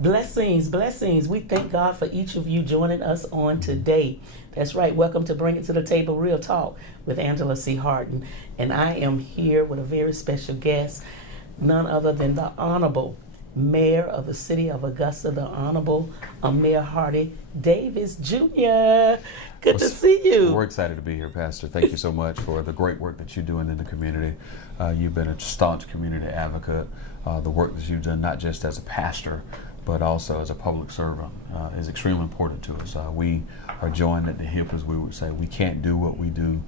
Blessings, blessings. We thank God for each of you joining us on today. That's right. Welcome to Bring It to the Table Real Talk with Angela Harden. And I am here with a very special guest, none other than the Honorable Mayor of the City of Augusta, the Honorable Mayor Harden Davis Jr. Good to see you. We're excited to be here, Pastor. Thank you so much for the great work that you're doing in the community. You've been a staunch community advocate. The work that you've done, not just as a pastor, but also as a public servant, is extremely important to us. We are joined at the hip, as we would say. We can't do what we do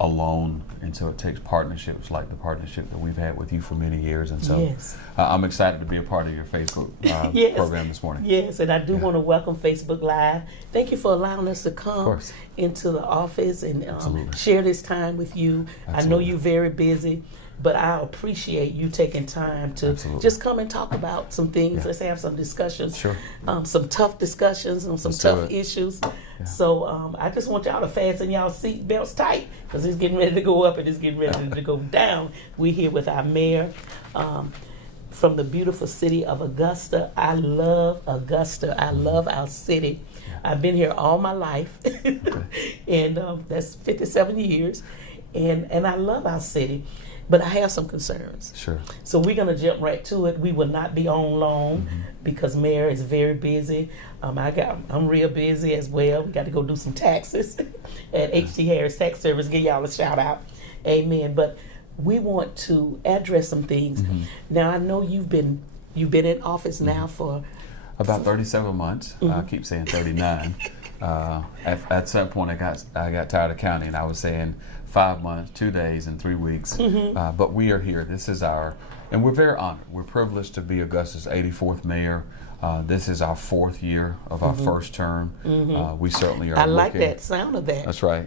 alone, and so it takes partnerships like the partnership that we've had with you for many years. And so yes. I'm excited to be a part of your Facebook yes. program this morning. Yes, and I do want to welcome Facebook Live. Thank you for allowing us to come into the office and share this time with you. Absolutely. I know you're very busy, but I appreciate you taking time to just come and talk about some things. Yeah. Let's have some discussions, some tough discussions on some tough issues. Yeah. So I just want y'all to fasten y'all seat belts tight because it's getting ready to go up and it's getting ready to go down. We're here with our mayor from the beautiful city of Augusta. I love Augusta. I love our city. Yeah. I've been here all my life, and that's 57 years, and I love our city. But I have some concerns. Sure. So we're going to jump right to it. We will not be on long because Mayor is very busy. I'm real busy as well. We got to go do some taxes at HT Harris Tax Service. Give y'all a shout out. Amen. But we want to address some things. Now I know you've been in office now for about 37 months. I keep saying 39. At some point I got tired of counting, and I was saying 5 months, 2 days, and 3 weeks. But we are here. This is and we're very honored. We're privileged to be Augusta's 84th mayor. This is our 4th year of our first term. We certainly are. I like that sound of that. That's right.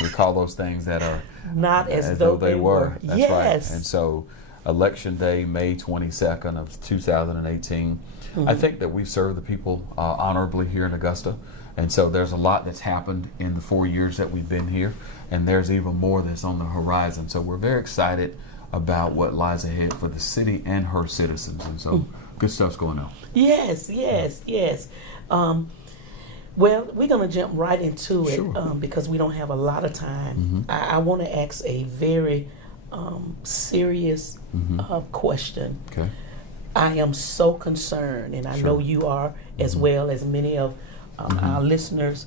We call those things that are not as though they were. That's right. And so, Election Day, May 22nd of 2018. I think that we've served the people honorably here in Augusta. And so there's a lot that's happened in the 4 years that we've been here, and there's even more that's on the horizon. So we're very excited about what lies ahead for the city and her citizens. And so good stuff's going on. Yes. Well, we're going to jump right into it because we don't have a lot of time. I want to ask a very serious question. Okay. I am so concerned, and I know you are as well as many of our listeners,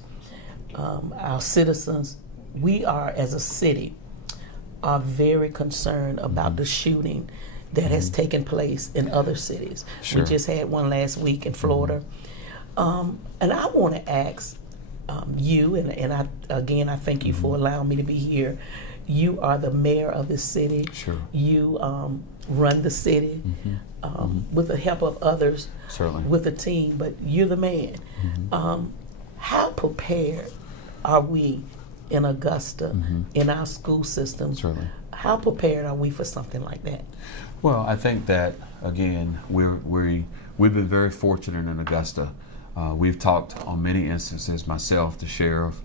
our citizens. We are, as a city, are very concerned about the shooting that has taken place in other cities. We just had one last week in Florida. And I want to ask you, and I thank you for allowing me to be here. You are the mayor of the city. You run the city with the help of others, with a team, but you're the man. How prepared are we in Augusta, in our school systems? How prepared are we for something like that? Well, I think that, again, we've been very fortunate in Augusta. We've talked on many instances, myself, the sheriff,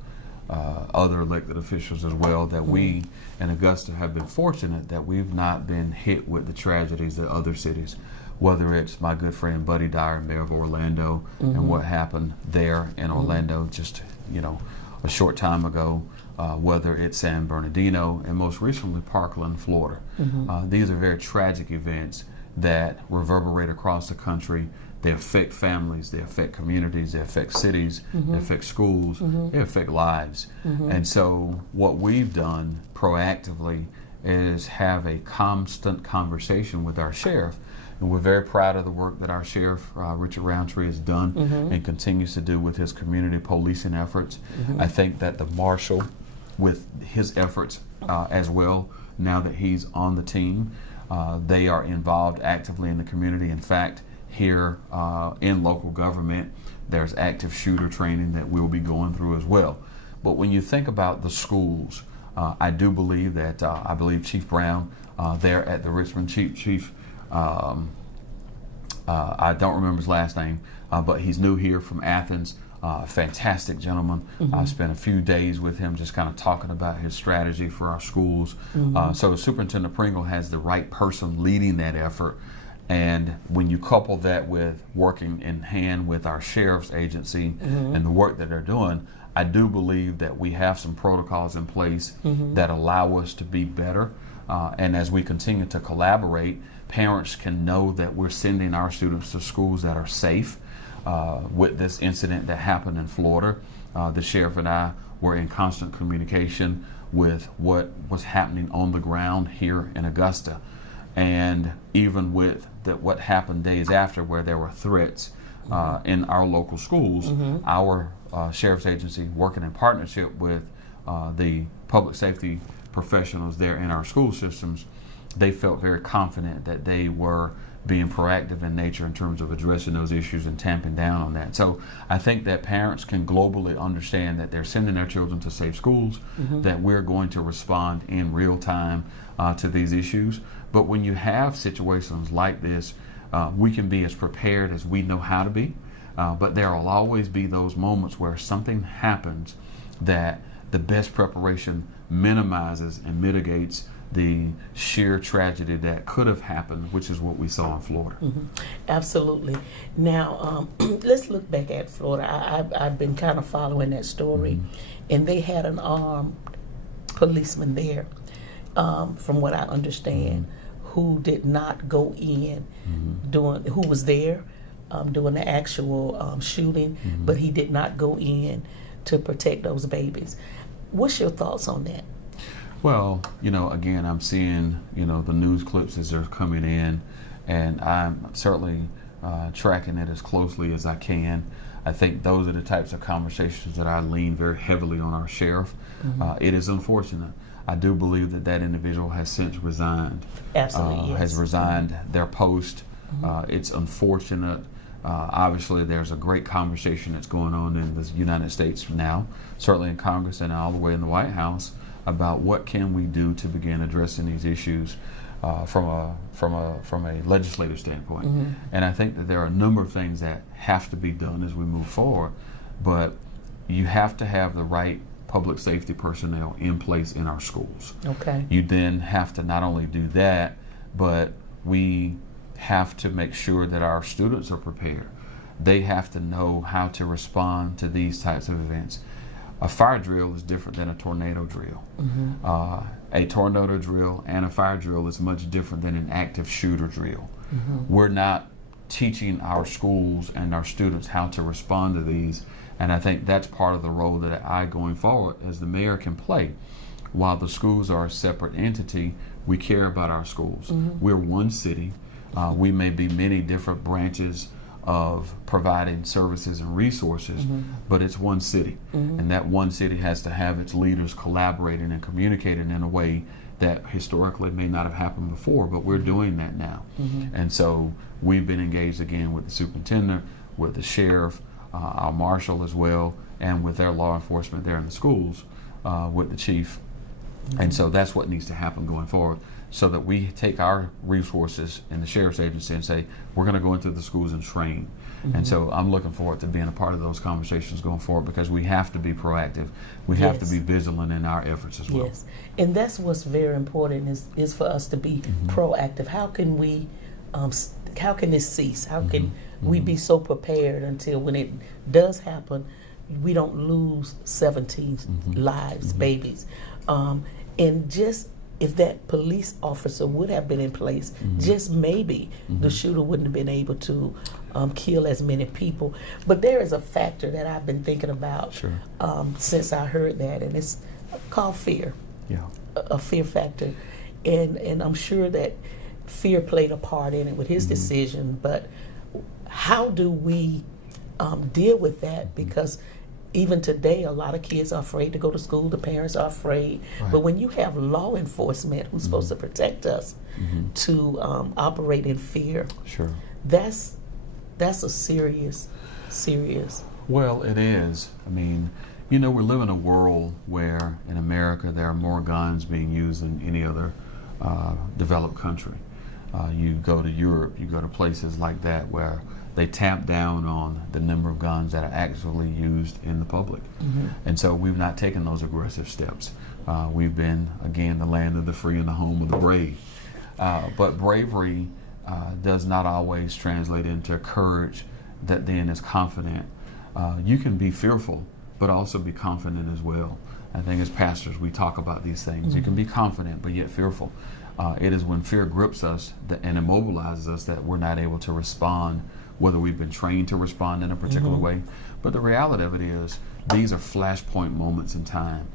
other elected officials as well, that we in Augusta have been fortunate that we've not been hit with the tragedies that other cities, whether it's my good friend Buddy Dyer, mayor of Orlando, and what happened there in Orlando just a short time ago, whether it's San Bernardino, and most recently Parkland, Florida. These are very tragic events that reverberate across the country. They affect families, they affect communities, they affect cities, they affect schools, they affect lives. And so what we've done proactively is have a constant conversation with our sheriff. And we're very proud of the work that our sheriff, Richard Roundtree, has done and continues to do with his community policing efforts. I think that the marshal, with his efforts as well, now that he's on the team, they are involved actively in the community. In fact, here in local government, there's active shooter training that we'll be going through as well. But when you think about the schools, I do believe that, I believe Chief Brown there at the Richmond, Chief I don't remember his last name, but he's new here from Athens. Fantastic gentleman. I spent a few days with him just kind of talking about his strategy for our schools. So Superintendent Pringle has the right person leading that effort. And when you couple that with working in hand with our sheriff's agency and the work that they're doing, I do believe that we have some protocols in place that allow us to be better. And as we continue to collaborate, parents can know that we're sending our students to schools that are safe. With this incident that happened in Florida, the sheriff and I were in constant communication with what was happening on the ground here in Augusta. And even with what happened days after, where there were threats in our local schools, our sheriff's agency, working in partnership with the public safety professionals there in our school systems, they felt very confident that they were being proactive in nature in terms of addressing those issues and tamping down on that. So I think that parents can globally understand that they're sending their children to safe schools, that we're going to respond in real time to these issues. But when you have situations like this, we can be as prepared as we know how to be, but there will always be those moments where something happens that the best preparation minimizes and mitigates the sheer tragedy that could have happened, which is what we saw in Florida. Absolutely. Now, let's look back at Florida. I've been kind of following that story, and they had an armed policeman there, from what I understand, who did not go in who was there doing the actual shooting, but he did not go in to protect those babies. What's your thoughts on that? Well, again, I'm seeing, the news clips as they're coming in, and I'm certainly tracking it as closely as I can. I think those are the types of conversations that I lean very heavily on our sheriff. It is unfortunate. I do believe that individual has since resigned. Absolutely, yes. Has resigned their post. It's unfortunate. Obviously, there's a great conversation that's going on in the United States now, certainly in Congress and all the way in the White House, about what can we do to begin addressing these issues from a legislative standpoint. And I think that there are a number of things that have to be done as we move forward, but you have to have the right public safety personnel in place in our schools. Okay. You then have to not only do that, but we have to make sure that our students are prepared. They have to know how to respond to these types of events. A fire drill is different than a tornado drill. A tornado drill and a fire drill is much different than an active shooter drill. We're not teaching our schools and our students how to respond to these, and I think that's part of the role that I, going forward, as the mayor, can play. While the schools are a separate entity, we care about our schools. We're one city. We may be many different branches of providing services and resources, but it's one city. And that one city has to have its leaders collaborating and communicating in a way that historically may not have happened before, but we're doing that now. And so we've been engaged again with the superintendent, with the sheriff, our marshal as well, and with their law enforcement there in the schools, with the chief. And so that's what needs to happen going forward, so that we take our resources in the sheriff's agency and say, we're going to go into the schools and train. And so I'm looking forward to being a part of those conversations going forward, because we have to be proactive. We have to be vigilant in our efforts as well. Yes, and that's what's very important is for us to be proactive. How can we, how can this cease? How can we be so prepared until when it does happen, we don't lose 17 lives, babies. And just if that police officer would have been in place, just maybe the shooter wouldn't have been able to kill as many people. But there is a factor that I've been thinking about since I heard that, and it's called fear. A fear factor. And I'm sure that fear played a part in it with his decision, but how do we deal with that? Because even today, a lot of kids are afraid to go to school. The parents are afraid. But when you have law enforcement who's supposed to protect us to operate in fear, that's a serious. Well, it is. I mean, we live in a world where in America there are more guns being used than any other developed country. You go to Europe, you go to places like that where they tamp down on the number of guns that are actually used in the public. And so we've not taken those aggressive steps. We've been, again, the land of the free and the home of the brave. But bravery does not always translate into courage that then is confident. You can be fearful, but also be confident as well. I think as pastors, we talk about these things. Mm-hmm. You can be confident, but yet fearful. It is when fear grips us and immobilizes us that we're not able to respond, whether we've been trained to respond in a particular mm-hmm. way. But the reality of it is, these are flashpoint moments in time.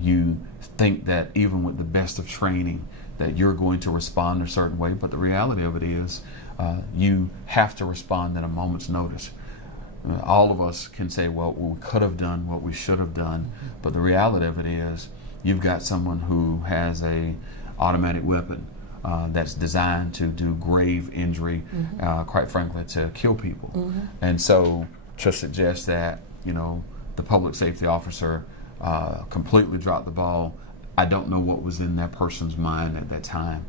You think that even with the best of training, that you're going to respond a certain way, but the reality of it is, you have to respond at a moment's notice. All of us can say, well, we could have done what we should have done, but the reality of it is, you've got someone who has a automatic weapon that's designed to do grave injury, mm-hmm. Quite frankly, to kill people. Mm-hmm. And so to suggest that, the public safety officer completely dropped the ball, I don't know what was in that person's mind at that time.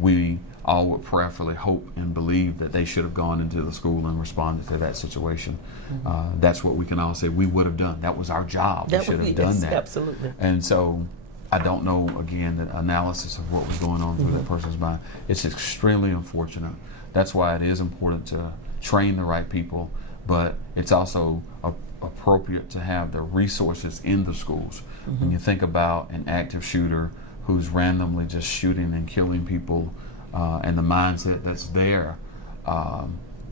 We all would prayerfully hope and believe that they should have gone into the school and responded to that situation. Mm-hmm. That's what we can all say we would have done. That was our job. We should have done that. Absolutely. And so I don't know, again, the analysis of what was going on through mm-hmm. that person's mind. It's extremely unfortunate. That's why it is important to train the right people, but it's also appropriate to have the resources in the schools. Mm-hmm. When you think about an active shooter who's randomly just shooting and killing people, and the mindset that's there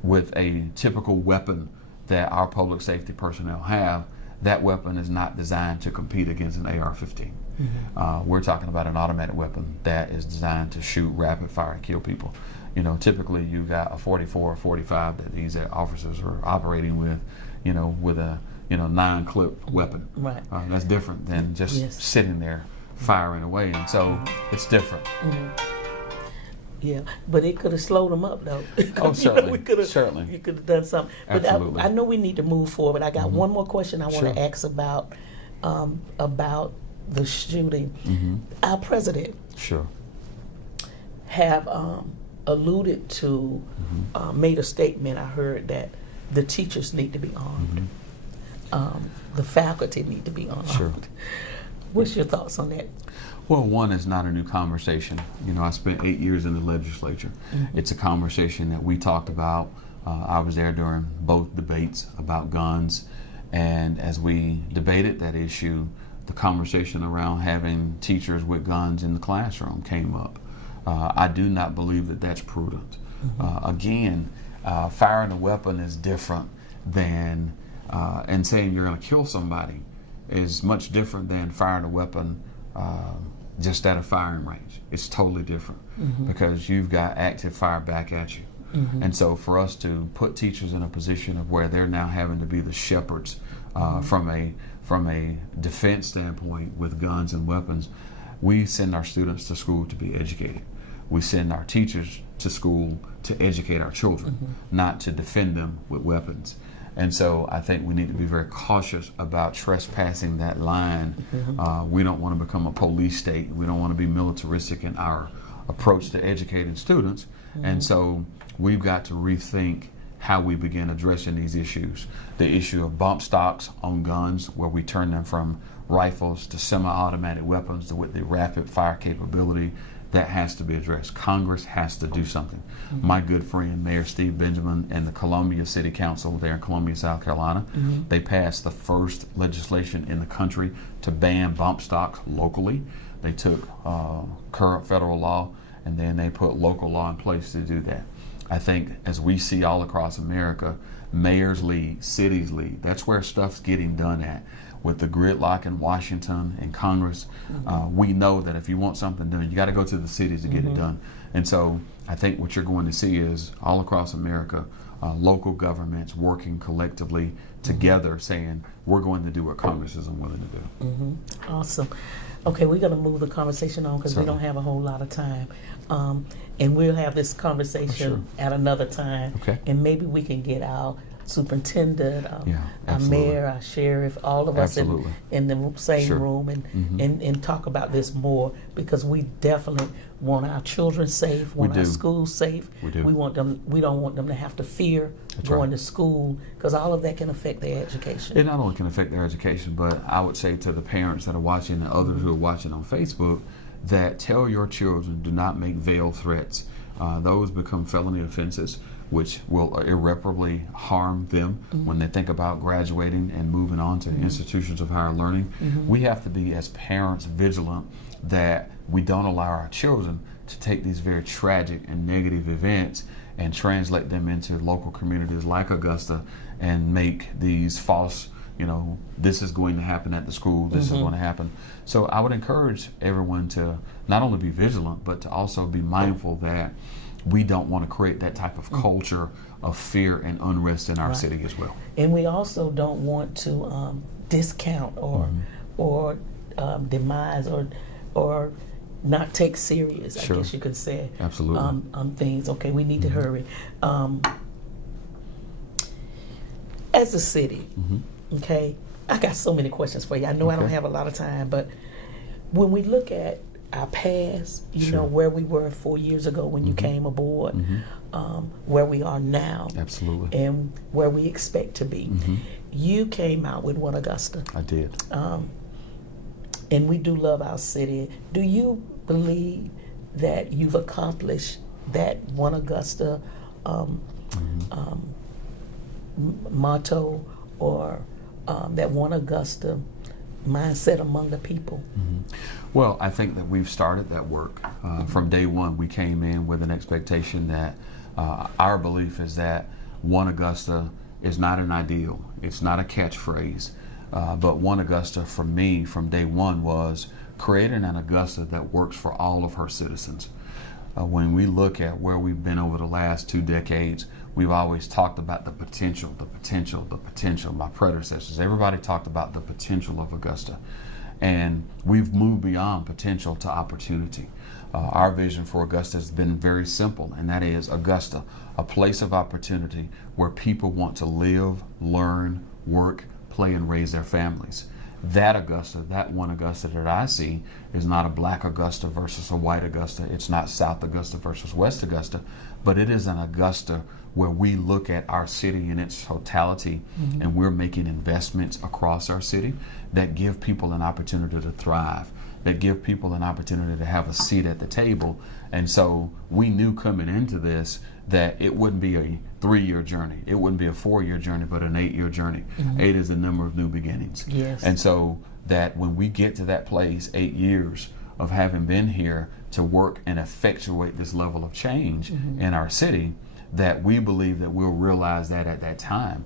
with a typical weapon that our public safety personnel have, that weapon is not designed to compete against an AR-15. Mm-hmm. We're talking about an automatic weapon that is designed to shoot rapid fire and kill people. Typically you got a 44 or 45 that these officers are operating with, with a 9-clip weapon. Right. That's different than just sitting there firing away, and so it's different. Mm-hmm. Yeah, but it could have slowed them up, though. Oh, certainly. Certainly. You could have done something. But absolutely. I know we need to move forward. I got mm-hmm. one more question I want to ask about the shooting. Mm-hmm. Our president have alluded to, mm-hmm. Made a statement. I heard that the teachers need to be armed. Mm-hmm. The faculty need to be armed. Sure. What's your thoughts on that? Well, one, is not a new conversation. I spent 8 years in the legislature. Mm-hmm. It's a conversation that we talked about. I was there during both debates about guns, and as we debated that issue, the conversation around having teachers with guns in the classroom came up. I do not believe that that's prudent. Mm-hmm. Again, firing a weapon is different than, and saying you're going to kill somebody is much different than firing a weapon just at a firing range. It's totally different, mm-hmm. because you've got active fire back at you. Mm-hmm. And so for us to put teachers in a position of where they're now having to be the shepherds mm-hmm. from a defense standpoint with guns and weapons, we send our students to school to be educated. We send our teachers to school to educate our children, mm-hmm. not to defend them with weapons. And so I think we need to be very cautious about trespassing that line. Mm-hmm. We don't want to become a police state. We don't want to be militaristic in our approach to educating students. Mm-hmm. And so we've got to rethink how we begin addressing these issues. The issue of bump stocks on guns, where we turn them from rifles to semi-automatic weapons with the rapid fire capability, that has to be addressed. Congress has to do something. Mm-hmm. My good friend, Mayor Steve Benjamin, and the Columbia City Council there in Columbia, South Carolina, mm-hmm. they passed the first legislation in the country to ban bump stocks locally. They took current federal law and then they put local law in place to do that. I think as we see all across America, mayors lead, cities lead. That's where stuff's getting done at. With the gridlock in Washington and Congress, mm-hmm. We know that if you want something done, you got to go to the cities to get mm-hmm. it done. And so I think what you're going to see is all across America, local governments working collectively together, mm-hmm. saying we're going to do what Congress isn't willing to do. Mm-hmm. Awesome. Okay, we're going to move the conversation on because we don't have a whole lot of time. And we'll have this conversation at another time. Okay. And maybe we can get our superintendent, our mayor, our sheriff, all of us in the same room and, mm-hmm. and talk about this more, because we definitely want our children safe, want our schools safe. We don't want them to have to fear going to school, because all of that can affect their education. It not only can affect their education, but I would say to the parents that are watching and others who are watching on Facebook, that tell your children, do not make veiled threats. those become felony offenses, which will irreparably harm them when they think about graduating and moving on to institutions of higher learning. We have to be, as parents, vigilant that we don't allow our children to take these very tragic and negative events and translate them into local communities like Augusta and make these false, this is going to happen at the school, this is going to happen. So I would encourage everyone to not only be vigilant, but to also be mindful that we don't want to create that type of culture of fear and unrest in our city as well. And we also don't want to discount or demise or not take serious, I guess you could say. Absolutely. Things. Okay, we need to hurry. As a city, okay, I got so many questions for you. I know I don't have a lot of time, but when we look at our past, you know, where we were 4 years ago when you came aboard, where we are now, absolutely, and where we expect to be. You came out with One Augusta. I did. And we do love our city. Do you believe that you've accomplished that One Augusta motto, or that One Augusta mindset among the people? Well, I think that we've started that work. From day one, we came in with an expectation that our belief is that One Augusta is not an ideal, it's not a catchphrase, but One Augusta for me from day one was creating an Augusta that works for all of her citizens. When we look at where we've been over the last 2 decades, we've always talked about the potential, the potential, the potential. My predecessors, everybody talked about the potential of Augusta. And we've moved beyond potential to opportunity. Our vision for Augusta has been very simple, and that is Augusta, a place of opportunity where people want to live, learn, work, play, and raise their families. That Augusta, that One Augusta that I see, is not a black Augusta versus a white Augusta. It's not South Augusta versus West Augusta, but it is an Augusta where we look at our city in its totality and we're making investments across our city that give people an opportunity to thrive, that give people an opportunity to have a seat at the table. And so we knew coming into this that it wouldn't be a 3-year journey. It wouldn't be a 4-year journey, but an 8-year journey. 8 is the number of new beginnings. Yes. And so that when we get to that place, 8 years of having been here to work and effectuate this level of change in our city, that we believe that we'll realize that at that time.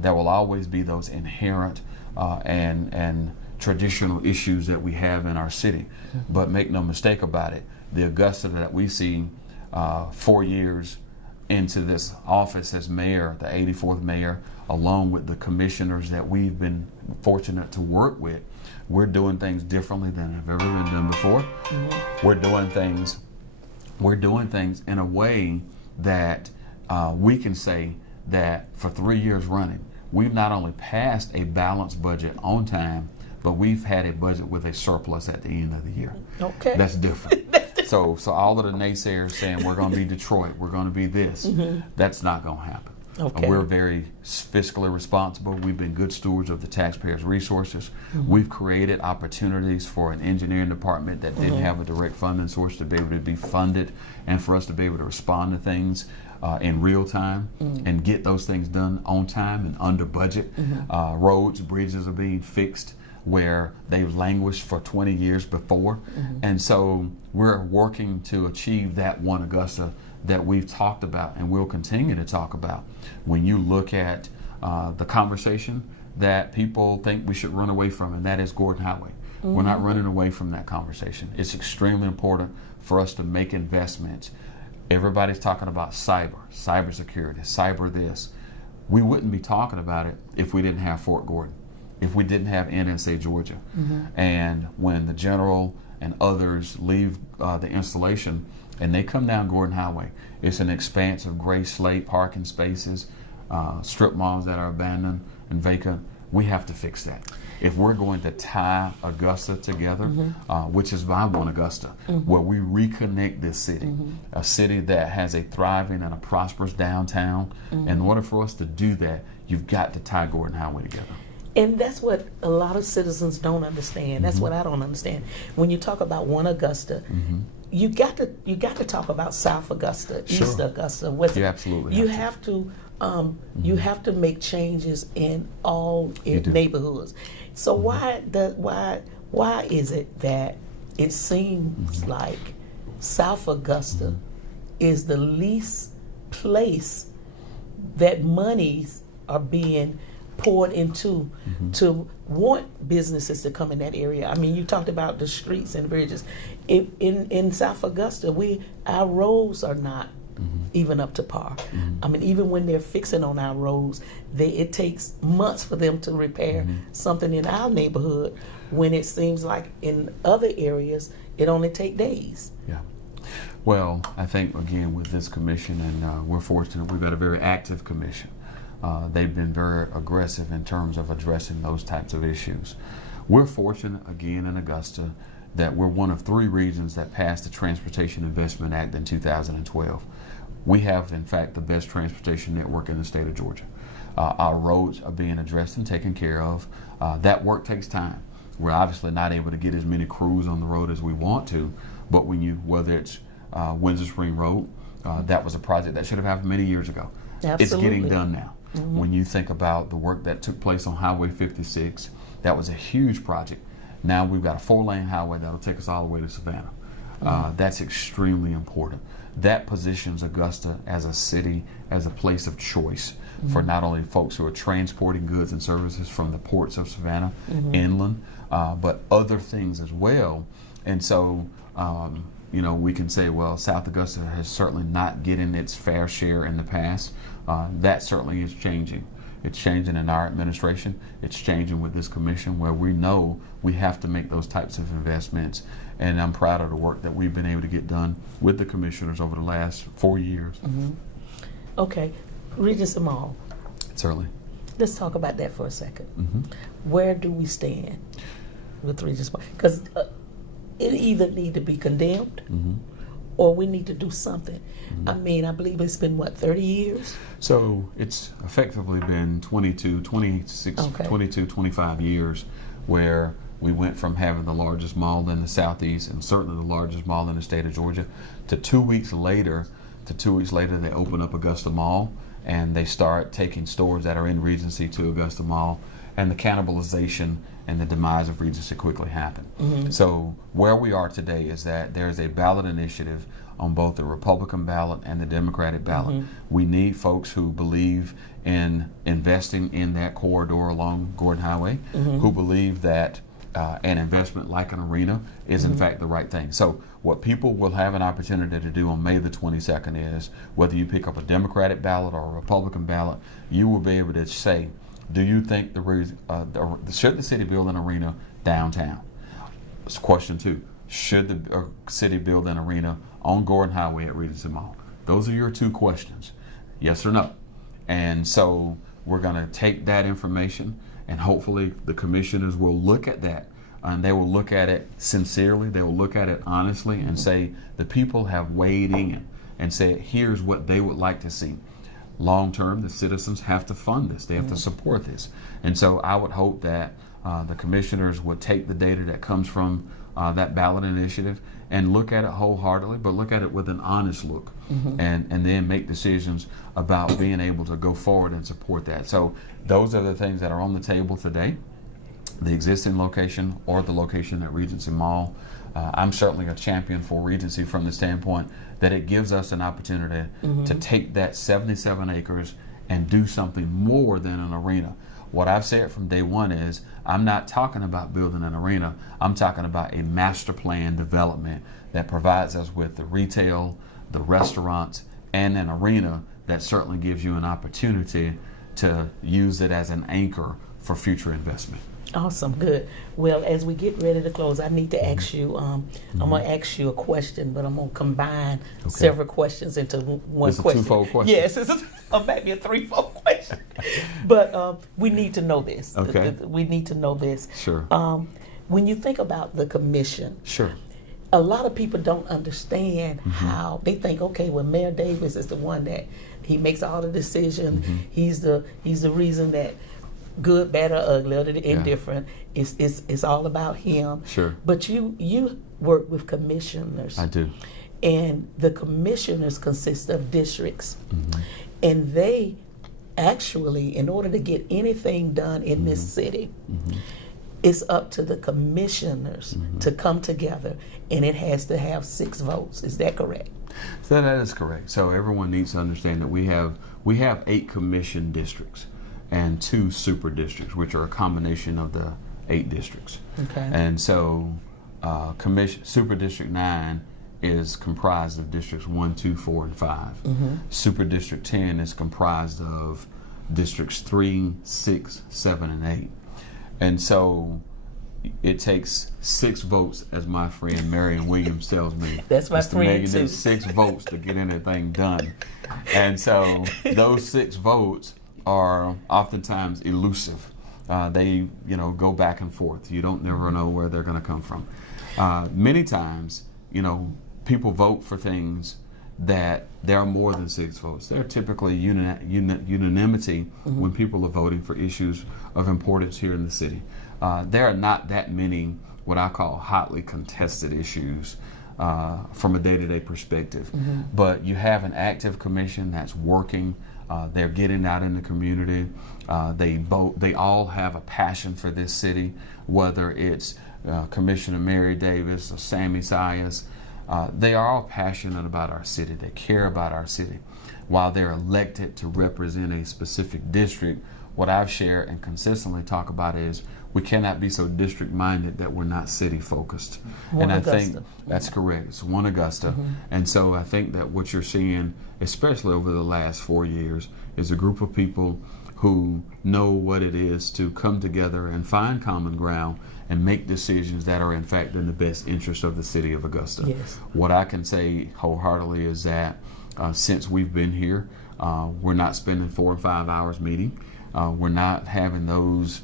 There will always be those inherent and traditional issues that we have in our city. But make no mistake about it, the Augusta that we see 4 years into this office as mayor, the 84th mayor, along with the commissioners that we've been fortunate to work with, we're doing things differently than have ever been done before. We're doing things in a way that we can say that for 3 years running, we've not only passed a balanced budget on time, but we've had a budget with a surplus at the end of the year. Okay. That's different. So all of the naysayers saying we're going to be Detroit, we're going to be this, that's not going to happen. Okay. We're very fiscally responsible. We've been good stewards of the taxpayers' resources. We've created opportunities for an engineering department that didn't have a direct funding source to be able to be funded and for us to be able to respond to things in real time and get those things done on time and under budget. Roads, bridges are being fixed where they've languished for 20 years before. And so we're working to achieve that One Augusta that we've talked about and will continue to talk about. When you look at the conversation that people think we should run away from, and that is Gordon Highway. We're not running away from that conversation. It's extremely important for us to make investments. Everybody's talking about cybersecurity, cyber this. We wouldn't be talking about it if we didn't have Fort Gordon, if we didn't have NSA Georgia. And when the general and others leave the installation and they come down Gordon Highway, it's an expanse of gray slate parking spaces, strip malls that are abandoned and vacant. We have to fix that. If we're going to tie Augusta together, which is my One Augusta, where we reconnect this city, a city that has a thriving and a prosperous downtown, in order for us to do that, you've got to tie Gordon Highway together. And that's what a lot of citizens don't understand. That's what I don't understand. When you talk about One Augusta, you got to talk about South Augusta, Sure. East Augusta, West. You absolutely You have to. you have to make changes in all You do. neighborhoods. So why is it that it seems like South Augusta is the least place that monies are being poured into to want businesses to come in that area? I mean, you talked about the streets and bridges. In South Augusta, our roads are not even up to par. I mean, even when they're fixing on our roads, it takes months for them to repair something in our neighborhood, when it seems like in other areas it only takes days. Yeah. Well, I think again with this commission, and we're fortunate we've got a very active commission. They've been very aggressive in terms of addressing those types of issues. We're fortunate again in Augusta that we're one of 3 regions that passed the Transportation Investment Act in 2012. We have, in fact, the best transportation network in the state of Georgia. Our roads are being addressed and taken care of. That work takes time. We're obviously not able to get as many crews on the road as we want to, but whether it's Windsor Spring Road, that was a project that should have happened many years ago. Absolutely. It's getting done now. When you think about the work that took place on Highway 56, that was a huge project. Now we've got a 4-lane highway that'll take us all the way to Savannah. That's extremely important. That positions Augusta as a city, as a place of choice for not only folks who are transporting goods and services from the ports of Savannah, inland, but other things as well. And so, we can say, well, South Augusta has certainly not getting its fair share in the past. That certainly is changing. It's changing in our administration. It's changing with this commission, where we know we have to make those types of investments. And I'm proud of the work that we've been able to get done with the commissioners over the last 4 years. Okay, Regis Mall. Certainly. Let's talk about that for a second. Where do we stand with Regis Mall? Because it either need to be condemned or we need to do something. I mean, I believe it's been, 30 years? So it's effectively been 22, 25 years where we went from having the largest mall in the Southeast and certainly the largest mall in the state of Georgia to 2 weeks later they open up Augusta Mall and they start taking stores that are in Regency to Augusta Mall, and the cannibalization and the demise of Regency quickly happened. So where we are today is that there's a ballot initiative on both the Republican ballot and the Democratic ballot. We need folks who believe in investing in that corridor along Gordon Highway, who believe that an investment like an arena is in fact the right thing. So what people will have an opportunity to do on May the 22nd is, whether you pick up a Democratic ballot or a Republican ballot, you will be able to say, do you think should the city build an arena downtown? Question 2, should the city build an arena on Gordon Highway at Regency Mall? Those are your 2 questions, yes or no. And so we're going to take that information, and hopefully the commissioners will look at that, and they will look at it sincerely, they will look at it honestly and say, the people have weighed in and said, here's what they would like to see. Long term, the citizens have to fund this. They have to support this. And so I would hope that the commissioners would take the data that comes from that ballot initiative and look at it wholeheartedly, but look at it with an honest look, and then make decisions about being able to go forward and support that. So those are the things that are on the table today, the existing location or the location at Regency Mall. I'm certainly a champion for Regency from the standpoint that it gives us an opportunity to take that 77 acres and do something more than an arena. What I've said from day one is, I'm not talking about building an arena, I'm talking about a master plan development that provides us with the retail, the restaurants, and an arena that certainly gives you an opportunity to use it as an anchor for future investment. Awesome, good. Well, as we get ready to close, I need to ask you, I'm going to ask you a question, but I'm going to combine several questions into one It's question. a twofold question. Yes, it's maybe a threefold question. But we need to know this. Okay. We need to know this. Sure. When you think about the commission, Sure. a lot of people don't understand how they think, okay, well, Mayor Davis is the one that he makes all the decisions. He's the reason that good, bad, or ugly, or Yeah. indifferent. It's all about him. Sure. But you work with commissioners. I do. And the commissioners consist of districts. Mm-hmm. And they actually, in order to get anything done in this city, it's up to the commissioners to come together, and it has to have 6 votes. Is that correct? So that is correct. So everyone needs to understand that we have 8 commission districts and 2 super districts, which are a combination of the 8 districts. Okay. And so Super District 9 is comprised of districts 1, 2, 4, and 5. Super District 10 is comprised of districts 3, 6, 7, and 8. And so it takes 6 votes, as my friend Marion Williams tells me. That's my Mr. friend Megan, too. needs 6 votes to get anything done. And so those 6 votes are oftentimes elusive. They go back and forth. You don't never know where they're going to come from. Many times, people vote for things that there are more than 6 votes. There are typically unanimity when people are voting for issues of importance here in the city. There are not that many what I call hotly contested issues from a day-to-day perspective. But you have an active commission that's working. They're getting out in the community. They all have a passion for this city, whether it's Commissioner Mary Davis or Sammy Sias. They are all passionate about our city. They care about our city. While they're elected to represent a specific district, what I've shared and consistently talk about is we cannot be so district-minded that we're not city-focused. One And I Augusta. think that's correct. It's one Augusta. And so I think that what you're seeing, especially over the last 4 years, is a group of people who know what it is to come together and find common ground and make decisions that are in fact in the best interest of the city of Augusta. Yes. What I can say wholeheartedly is that since we've been here, we're not spending 4 and 5 hours meeting. We're not having those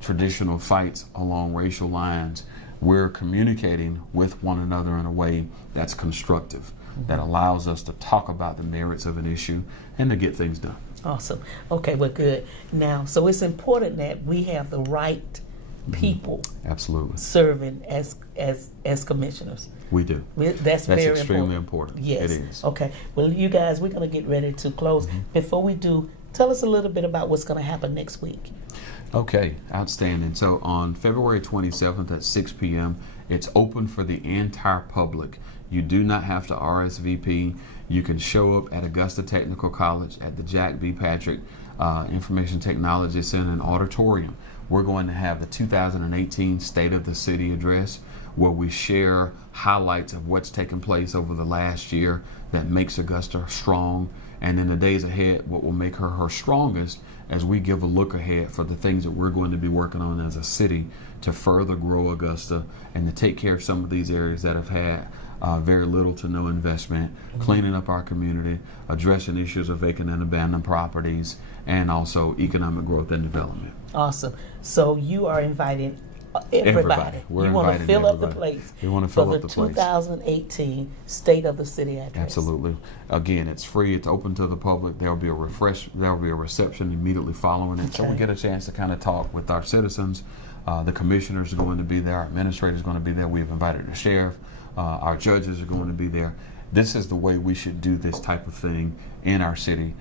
traditional fights along racial lines. We're communicating with one another in a way that's constructive, that allows us to talk about the merits of an issue and to get things done. Awesome. Okay, well, good. Now, so it's important that we have the right people Absolutely. serving as commissioners. We do. That's very extremely important. Yes. It is. Okay. Well, you guys, we're going to get ready to close. Before we do, tell us a little bit about what's going to happen next week. Okay, outstanding. So on February 27th at 6 p.m., it's open for the entire public. You do not have to RSVP. You can show up at Augusta Technical College at the Jack B. Patrick Information Technology Center and Auditorium. We're going to have the 2018 State of the City Address, where we share highlights of what's taken place over the last year that makes Augusta strong, and in the days ahead, what will make her strongest as we give a look ahead for the things that we're going to be working on as a city to further grow Augusta and to take care of some of these areas that have had very little to no investment, cleaning up our community, addressing issues of vacant and abandoned properties, and also economic growth and development. Awesome. So you are inviting everybody. We're you want to inviting fill up the everybody. place. We want to fill for up the the place. 2018 State of the City Address. Absolutely. Again, it's free. It's open to the public. There will be a reception immediately following it, so we get a chance to kind of talk with our citizens. The commissioners are going to be there. Our administrators are going to be there. We've invited the sheriff. Our judges are going to be there. This is the way we should do this type of thing in our city.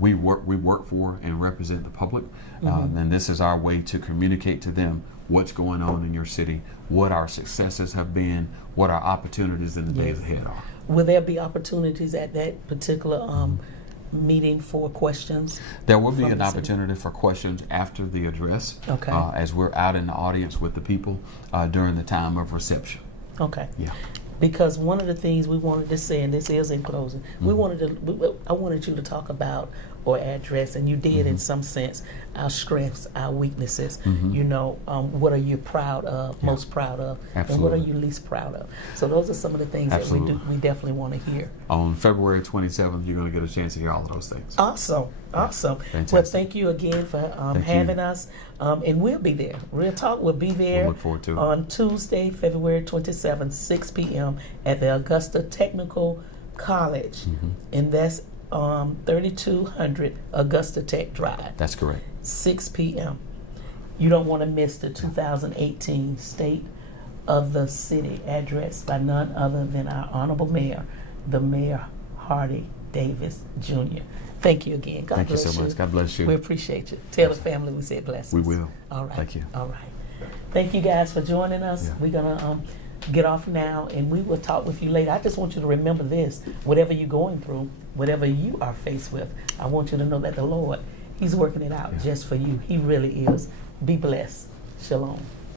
We work for and represent the public, and this is our way to communicate to them what's going on in your city, what our successes have been, what our opportunities in the days ahead are. Will there be opportunities at that particular meeting for questions? There will be an opportunity for questions after the address, as we're out in the audience with the people during the time of reception. Okay. Yeah. Because one of the things we wanted to say, and this is in closing, I wanted you to talk about or address, and you did in some sense, our strengths, our weaknesses. What are you proud of, most proud of, and what are you least proud of? So those are some of the things that we definitely want to hear. On February 27th, you're going to get a chance to hear all of those things. Awesome. Fantastic. Well, thank you again for having us, and we'll be there. Real Talk will be there. We'll look forward to it. On Tuesday, February 27th, 6 p.m. at the Augusta Technical College, and that's 3200 Augusta Tech Drive, That's correct. 6 p.m. You don't want to miss the 2018 State of the City address by none other than our Honorable Mayor, the Mayor Hardy Davis Jr. Thank you again. God Thank you bless so much. God bless you. We appreciate you. Tell the family we said blessings. We will. All right. Thank you. All right. Thank you guys for joining us. Yeah. We're going to get off now, and we will talk with you later. I just want you to remember this. Whatever you're going through, whatever you are faced with, I want you to know that the Lord, He's working it out just for you. He really is. Be blessed. Shalom.